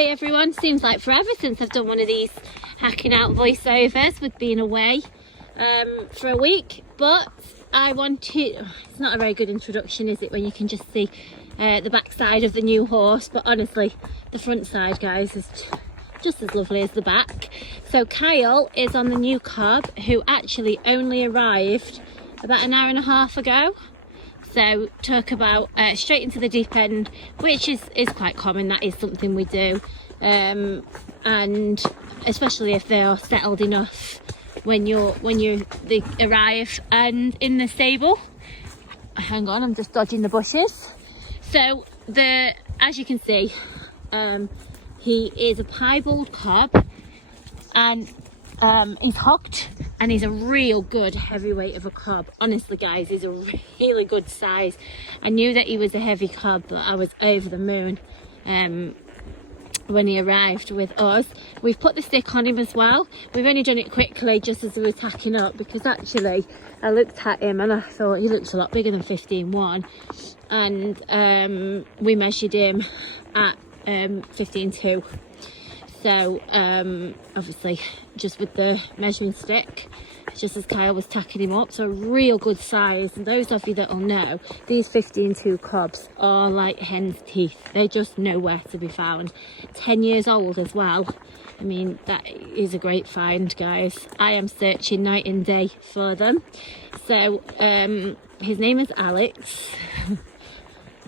Hey everyone, seems like forever since I've done one of these hacking out voiceovers with being away for a week, but I wanted, it's not a very good introduction is it, when you can just see the back side of the new horse, but honestly the front side, guys, is just as lovely as the back. So Kyle is on the new cob, who actually only arrived about an hour and a half ago. So talk about straight into the deep end, which is quite common. That is something we do, and especially if they are settled enough when they arrive and in the stable. Hang on, I'm just dodging the bushes. So as you can see, he is a piebald cob, and he's hocked, and he's a real good heavyweight of a cob. Honestly guys, he's a really good size. I knew that he was a heavy cob, but I was over the moon when he arrived with us. We've put the stick on him as well. We've only done it quickly just as we were tacking up, because actually I looked at him and I thought he looks a lot bigger than 15.1, and we measured him at 15.2. So obviously just with the measuring stick, just as Kyle was tacking him up, so a real good size. And those of you that will know, these 15.2 cobs are like hen's teeth. They're just nowhere to be found. 10 years old as well. I mean, that is a great find, guys. I am searching night and day for them. So his name is Alex.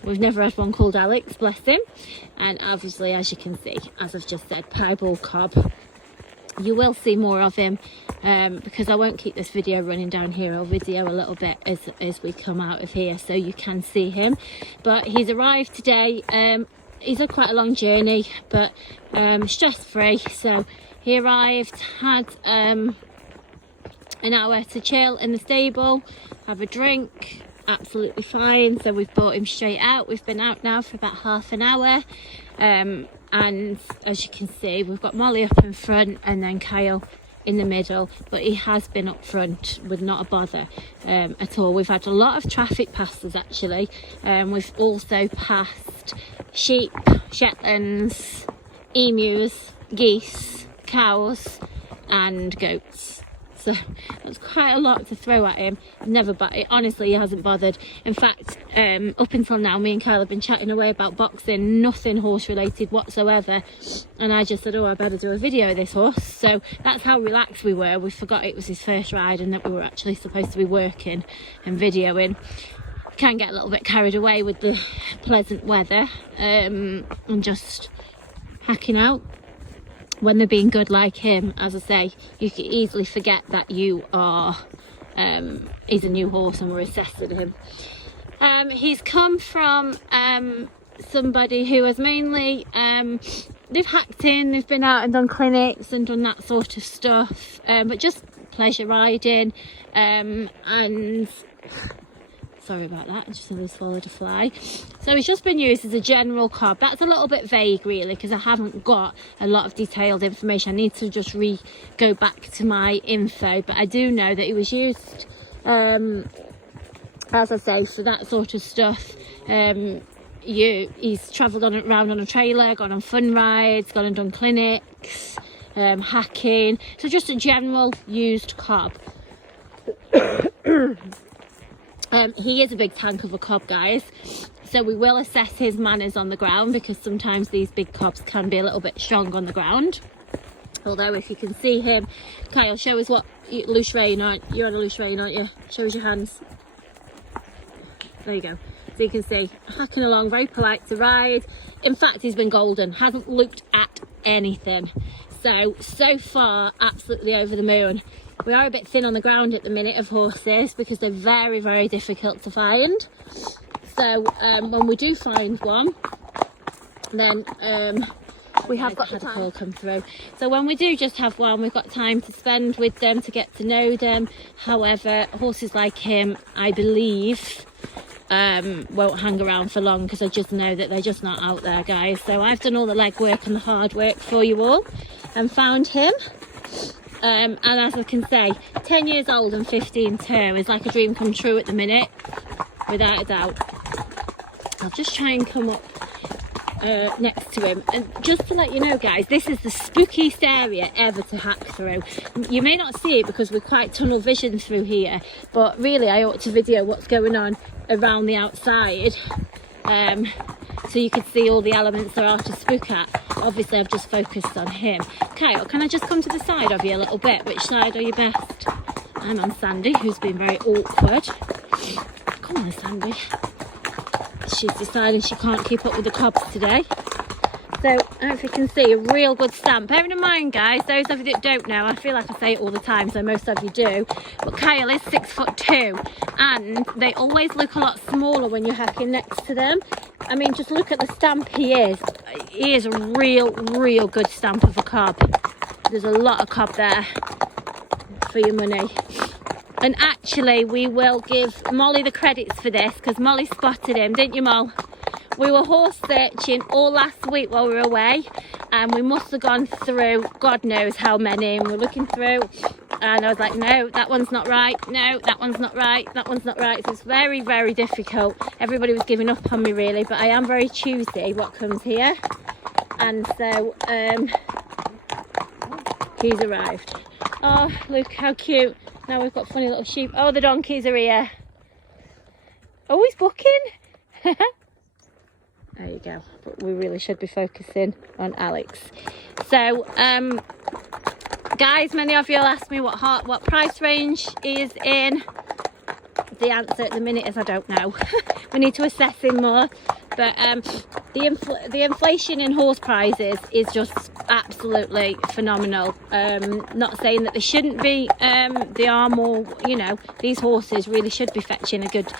We've never had one called Alex, bless him. And obviously, as you can see, as I've just said, piebald cob. You will see more of him because I won't keep this video running down here. I'll video a little bit as we come out of here so you can see him. But he's arrived today. He's had quite a long journey, but stress-free. So he arrived, had an hour to chill in the stable, have a drink. Absolutely fine. So we've brought him straight out. We've been out now for about half an hour, and as you can see, we've got Molly up in front and then Kyle in the middle, but he has been up front with not a bother at all. We've had a lot of traffic passes actually. We've also passed sheep, Shetlands, emus, geese, cows and goats. So that's quite a lot to throw at him. Honestly, he hasn't bothered. In fact, up until now, me and Kyle have been chatting away about boxing, nothing horse related whatsoever. And I just said, oh, I better do a video of this horse. So that's how relaxed we were. We forgot it was his first ride and that we were actually supposed to be working and videoing. Can get a little bit carried away with the pleasant weather and just hacking out. When they're being good like him, as I say, you can easily forget that you are, he's a new horse and we're assessing him. He's come from somebody who has mainly, they've hacked in, they've been out and done clinics and done that sort of stuff, but just pleasure riding, and sorry about that, I just nearly swallowed a fly. So he's just been used as a general cob. That's a little bit vague really, because I haven't got a lot of detailed information. I need to just go back to my info, but I do know that he was used, as I say, for that sort of stuff. He's travelled around on a trailer, gone on fun rides, gone and done clinics, hacking. So just a general used cob. He is a big tank of a cob, guys, so we will assess his manners on the ground, because sometimes these big cobs can be a little bit strong on the ground. Although if you can see him, Kyle, show us what loose rein, you're on a loose rein, aren't you? Show us your hands. There you go. So you can see, hacking along, very polite to ride. In fact, he's been golden, hasn't looked at anything. So far, absolutely over the moon. We are a bit thin on the ground at the minute of horses, because they're very, very difficult to find. So when we do find one, then we have got the time. Call come through. So when we do just have one, we've got time to spend with them, to get to know them. However, horses like him, I believe, won't hang around for long, because I just know that they're just not out there, guys. So I've done all the legwork and the hard work for you all and found him. And as I can say, 10 years old and 15.2 is like a dream come true at the minute, without a doubt. I'll just try and come up next to him. And just to let you know, guys, this is the spookiest area ever to hack through. You may not see it because we're quite tunnel vision through here, but really I ought to video what's going on around the outside, so you could see all the elements there are to spook at. Obviously I've just focused on him. Kyle, can I just come to the side of you a little bit? Which side are you best? I'm on Sandy, who's been very awkward. Come on, Sandy. She's decided she can't keep up with the cobs today. So, I don't know if you can see, a real good stamp. Bearing in mind, guys, those of you that don't know, I feel like I say it all the time, so most of you do, but Kyle is 6'2", and they always look a lot smaller when you're hacking next to them. I mean, just look at the stamp he is. He is a real good stamp of a cob. There's a lot of cob there for your money. And actually, we will give Molly the credits for this, because Molly spotted him, didn't you, Moll? We were horse searching all last week while we were away, and we must have gone through God knows how many, and we're looking through, and I was like, no, that one's not right, no, that one's not right, that one's not right. So it's very difficult. Everybody was giving up on me, really, but I am very choosy what comes here. And so he's arrived. Oh, look how cute. Now we've got funny little sheep. Oh, the donkeys are here. Oh, he's bucking. There you go. But we really should be focusing on Alex. So, guys, many of you will ask me what price range is in. The answer at the minute is I don't know. We need to assess him more. But the inflation in horse prices is just absolutely phenomenal. Not saying that they shouldn't be. They are more, you know, these horses really should be fetching a good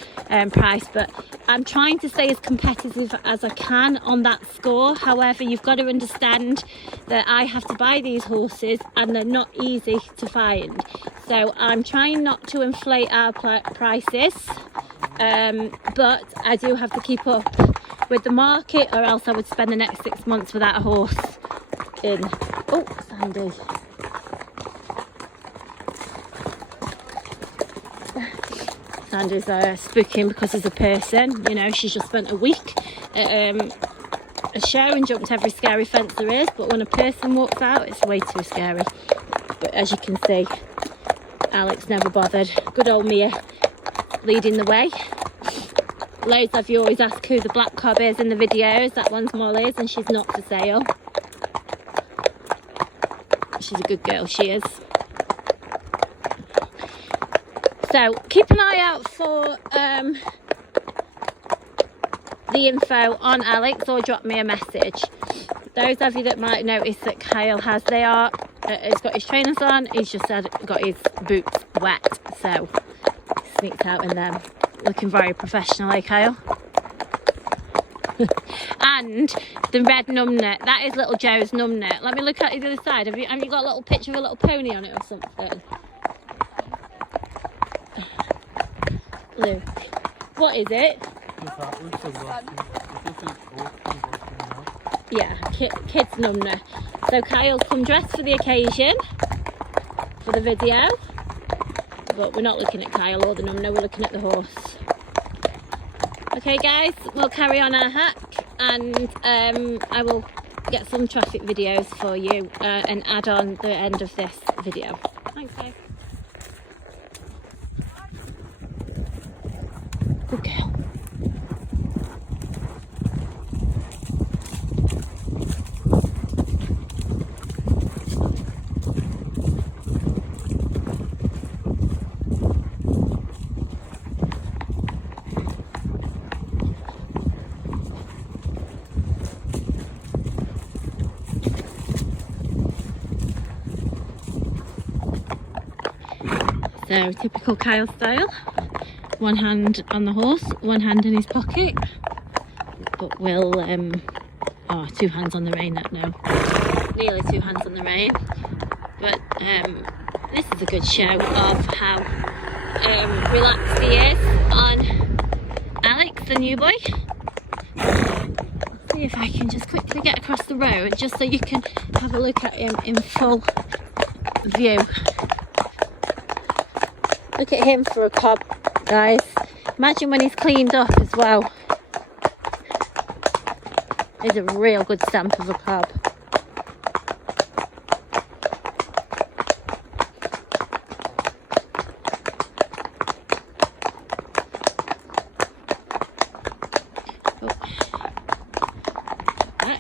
price, but I'm trying to stay as competitive as I can on that score. However, you've got to understand that I have to buy these horses and they're not easy to find. So I'm trying not to inflate our prices, but I do have to keep up with the market, or else I would spend the next 6 months without a horse in. Oh, Sandy. Sandy's spooking because he's a person. You know, she's just spent a week at a show and jumped every scary fence there is, but when a person walks out, it's way too scary. But as you can see, Alex never bothered. Good old Mia leading the way. Loads of you always ask who the black cob is in the videos. That one's Molly's, and she's not for sale. She's a good girl, she is. So keep an eye out for the info on Alex, or drop me a message. Those of you that might notice that Kyle has, he's got his trainers on, he's just got his boots wet, so he sneaked out in them. Looking very professional, eh, Kyle? And the red numbnut, that is little Joe's numbnut. Let me look at the other side. Have you got a little picture of a little pony on it or something? Luke, what is it? Yeah, kids numbnut. So Kyle's come dressed for the occasion, for the video. But we're not looking at Kyle or the numbnut, we're looking at the horse. Okay guys, we'll carry on our hack, and I will get some traffic videos for you and add on the end of this video. Thanks guys. Good girl. So typical Kyle style, one hand on the horse, one hand in his pocket, but we'll, two hands on the rein, no, nearly 2 hands on the rein, but this is a good show of how relaxed he is on Alex, the new boy. Let's see if I can just quickly get across the road, just so you can have a look at him in full view. Look at him for a cob, guys. Imagine when he's cleaned up as well. He's a real good stamp of a cob.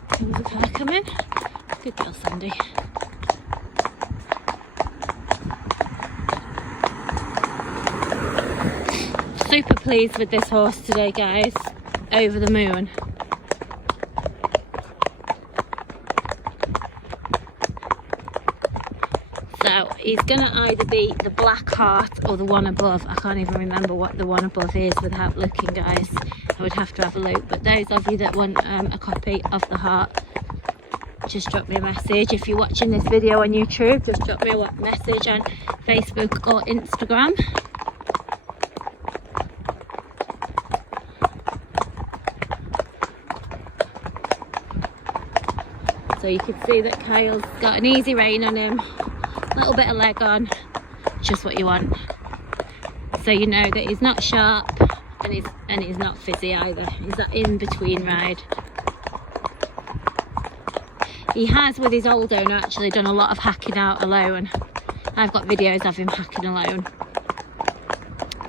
Comes the car coming. Good girl, Sandy. Super pleased with this horse today, guys. Over the moon. So he's gonna either be the Black Heart or the one above. I can't even remember what the one above is without looking, guys. I would have to have a look. But those of you that want a copy of the Heart, just drop me a message. If you're watching this video on YouTube, just drop me a message on Facebook or Instagram. So you can see that Kyle's got an easy rein on him, a little bit of leg on, just what you want. So you know that he's not sharp and he's not fizzy either. He's that in-between ride. He has, with his old owner, actually done a lot of hacking out alone. I've got videos of him hacking alone.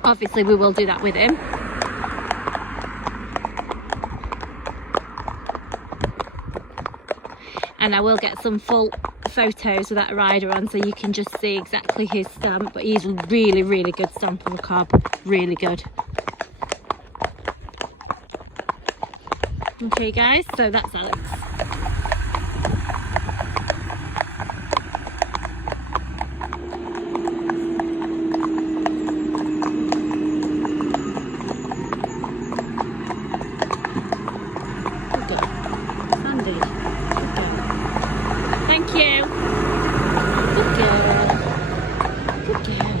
Obviously we will do that with him. And I will get some full photos with that rider on so you can just see exactly his stamp. But he's a really, really good stamp of a cob. Really good. Okay guys, so that's Alex. Good girl. Sandy. Good girl. Thank you. Good girl. Good girl.